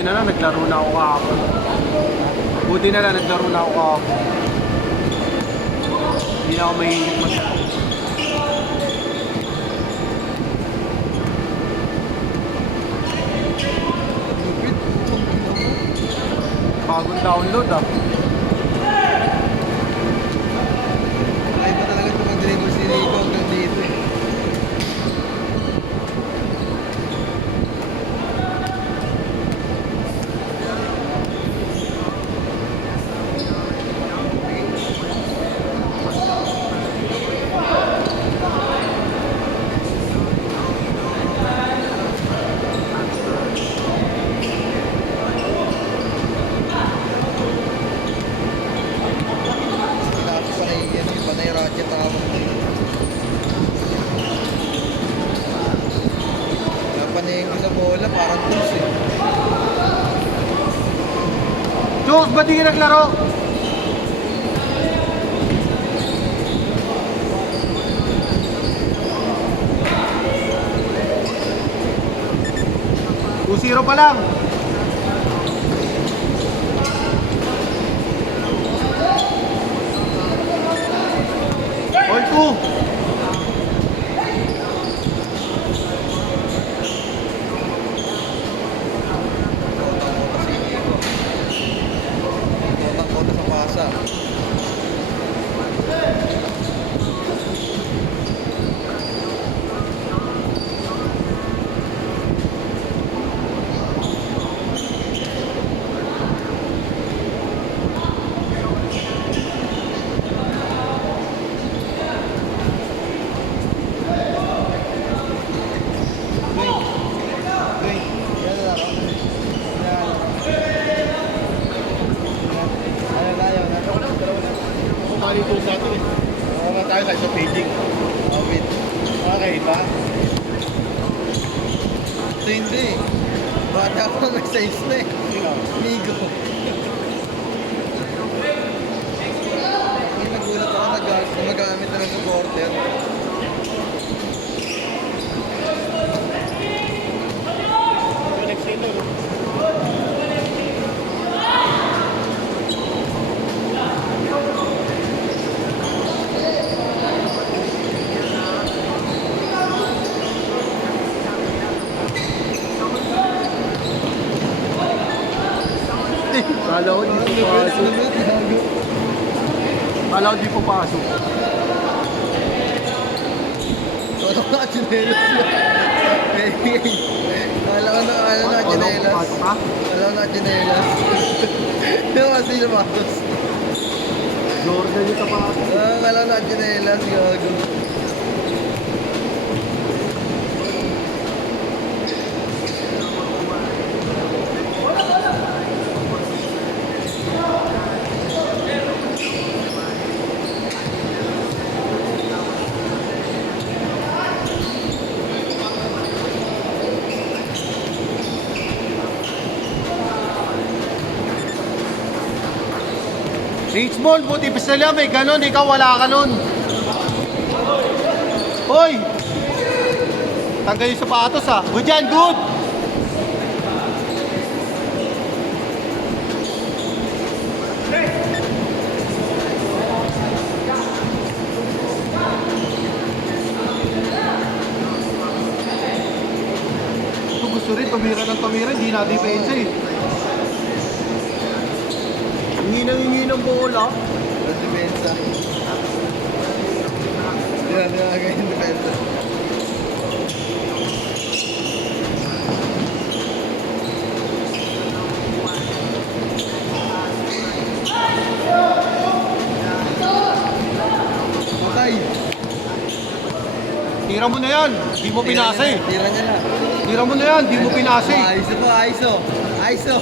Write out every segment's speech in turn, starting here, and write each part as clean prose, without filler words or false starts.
Buti na lang naglaro na ako kahapon. Buti na lang naglaro na ako kahapon. Hindi na ako mahilig masyado. Bagong download ah. Ay ba talaga ito mag-dribble si Rico hanggang dito eh. Parang tools eh. Jules, ba't di ka naglaro? Zero pa lang. All two. Dito sa atin eh. Mga tayo sa paging. Wait. Makakaiba. Ito hindi. Bata ko may size na eh. Migo. Nagulat ako gumagamit na ng supporter. Kala ko di papasok. Kala ko di papasok. Wala ka chinelas niya. Wala ka na chinelas. Wala ka chinelas. Yung kasi lumatos. Jordan yung tapasok. Wala ka chinelas. Gago. Richmond, buti pa sila may ganon, ikaw wala ka nun. Hoy! Tanggal yung sapatos ha. Good yan, good! Ito gusto rin, tumira ng tumira, hindi na depensa eh. Hingi ng bola. Ang depensa. Yan, yung depensa. Patay. Tira mo na yan, di mo pinasa eh. Tira niya na. Tira mo na yan, di mo pinasa eh. Aiso po, Aiso. Aiso.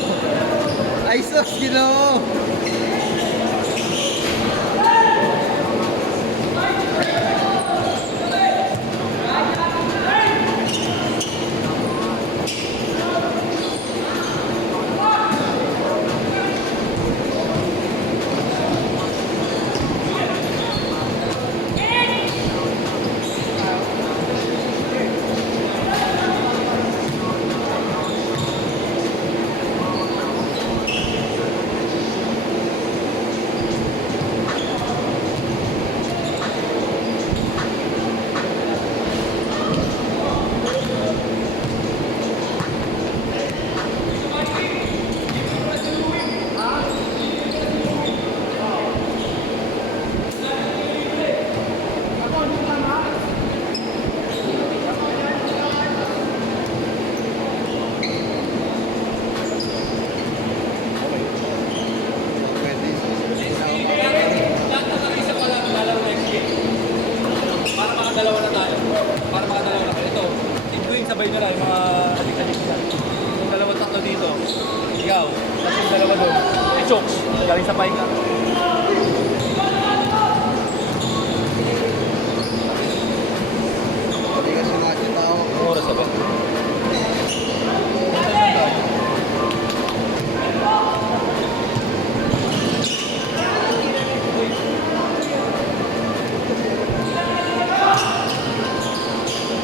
Aiso, Ginoo. Chokes. Galing sa pahinga. Hindi ka sunod yung tao. Anong oras na ba?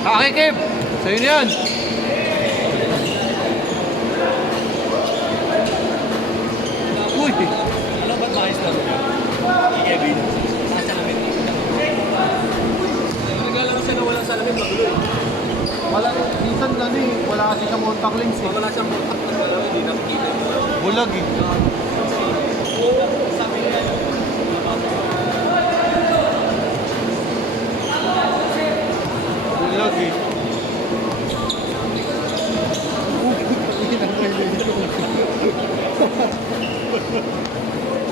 Kakikip! Sa'yo na yan! Uy! Alam ba't maayos lang? Kevin. Nasa salamin. Naglalaro siya na walang salamin, magulo. Wala, minsan ano eh, wala kasi siyang contact lens eh. Wala siyang contact ng malaw, hindi nakikita. Bulag eh. Sabi niya, Bulag eh.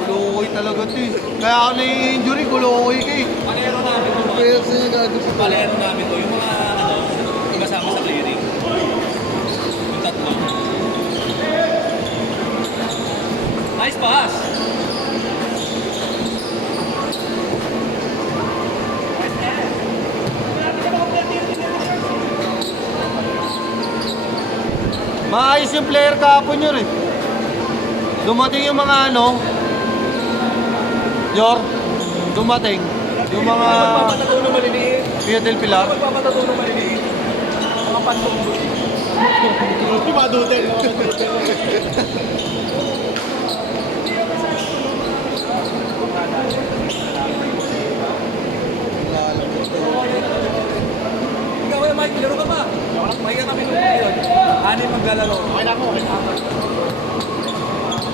Kulokoy talaga to eh. Kaya ako na-injury, kulokoy ka eh. palero namin to. Pero sa'yo gagawin sa Palero namin to. Yung mga, kasama sa clearing. Yung tatlo. Nice pass! Maayos yung player kahapon yun eh. Dumating yung mga ano, dumating. Yung mga Magpapatato ng maliliit. Via del Pilar. Magpapatato ng maliliit. Mga pansong. Madudel. Ikaw ay Mike, laro ka pa. Mahiga kami nung ngayon. Anim maglalaro. Okay na ako, okay na ako.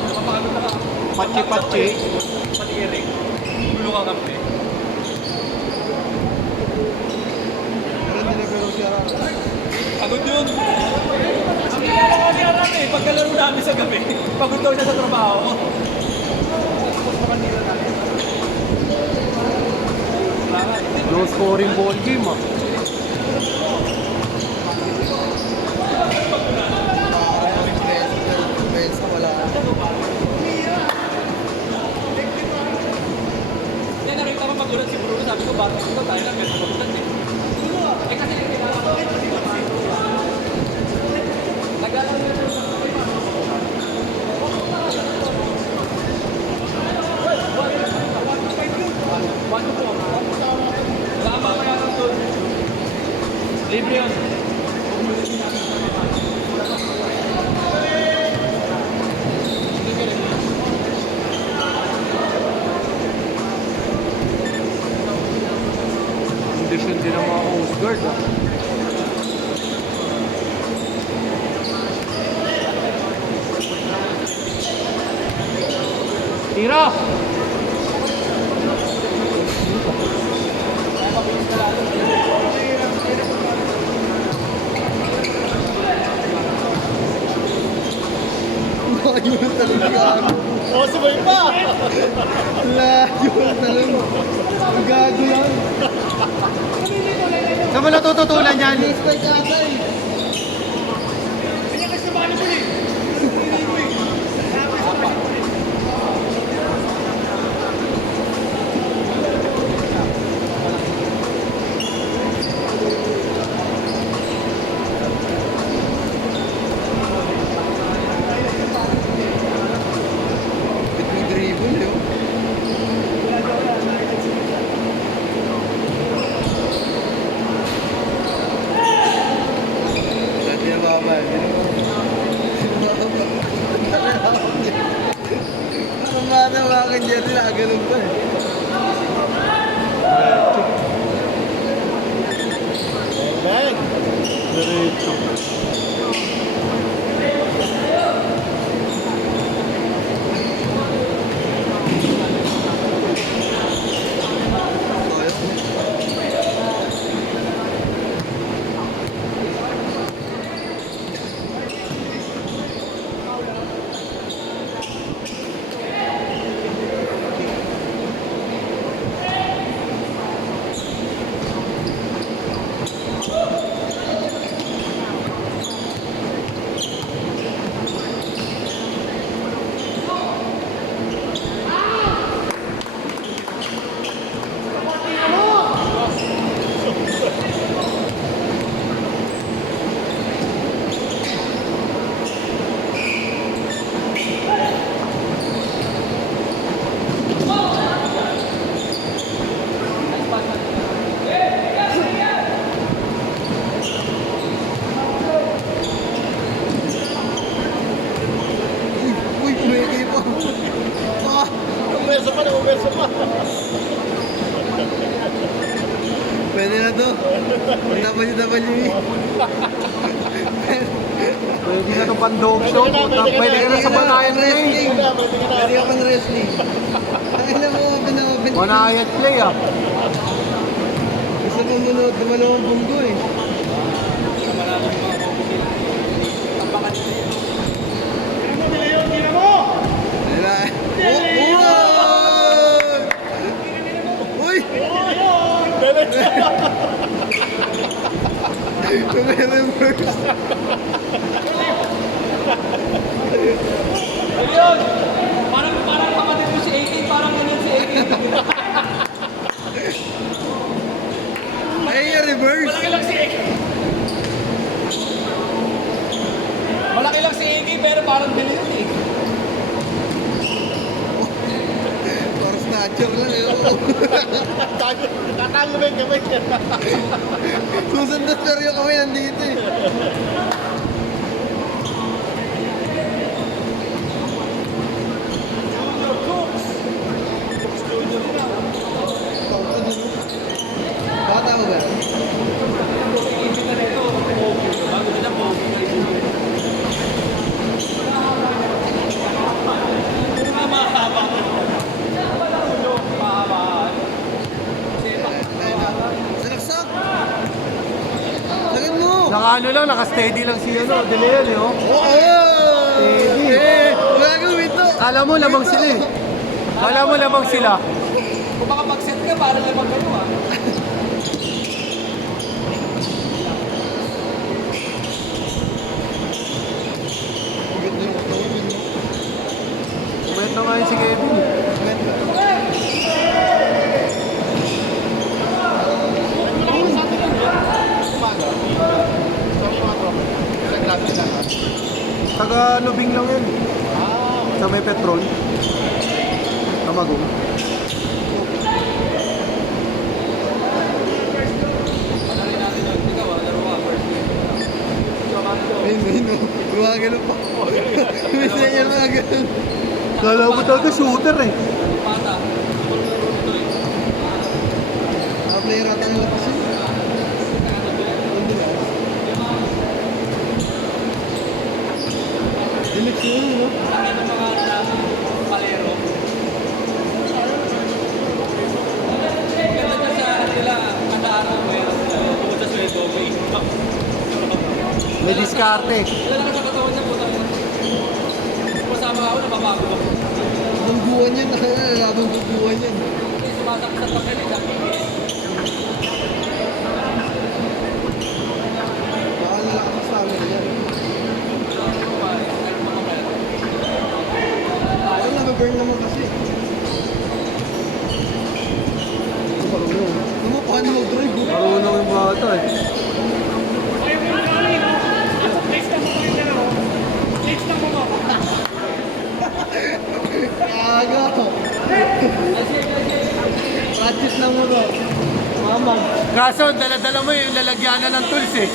Napapagod na ka. Patsi-patsi. Pati Eric. Gulo ka kampi. Pero hindi na pero siya. Pagod yun. Ang ginagawa kasi Aram eh. Pagkalaro namin sa gabi. Pagod daw siya sa trabaho. No scoring ball game ah. Bensa wala. Yan, nakita ko magulat si Bruno. Sabi ko, bakit ito tayo lang medyo magulat eh. Eh kasi kailangan ko nag-aaral na siya sa libre yun. Condition din ang mga Coast Guard ah. Tira! Layo na talaga ako. Oh, sabay pa! Layo na talaga. Ang gago lang. Saan mo natututunan yan? Spike ata eh. Bit mo dribble yun. Dati na babal. Ang matawakan dyan nila, ganun pa eh. Bang! Diretso. peso pa. Pwede na to. WWE. Pwede na itong pandog show. Pwede ka na sa banayan na yun. Pwede ka pang wrestling. Ang ina mo, open. Wanayat play ah. Gusto mo munod, gumalaw ang bunggo eh. Diba? Uy! Tumiremburse. Ayun! Parang kapatid mo si AK, parang ganun si AK. Ay, reverse. Malaki lang si AK. Malaki lang si AK pero parang bilhin eh. Parang snatcher lang eh. Tatago ba yung kamay niya? Susundot pero yung kamay nandito eh. Bata mo ba? Sinaksak! Sagad mo! Naka-ano lang, naka-steady lang si ano. Dili yan eh oh. Oo! Steady. Wala gawin to! Alam mo, lamang sila eh. Alam mo, lamang sila. Kung makapag-set ka, parang lamang gano'n ah. Umayat na nga yun si Kevin. Taga Lubing lang yun. Sa may petrol. Tamagong. Ayun. Gumagano pa. Misa niya mga ganun. Kala mo talaga shooter eh. Player ata ng lakas yun. Dilik yun, no? Palero. Ganda ka sa nila, kandaan mo meron sila. Bukod sa sweldo, may May diskarte. wala ka sa katawan niya, puta. Masama ako, nababago ako. Bungguan yan. Labang bungguan yan. Sumasak sa papel, sabi ko. Baka nalakas sa amin yan. Ayun, nababurn naman kasi. Marunong. Ano mo, paano mag-drive? Marunong yung bata eh. Kago! Ratchet lang mo to. Mamag. Kaso, dala-dala mo yung lalagyanan ng tools eh.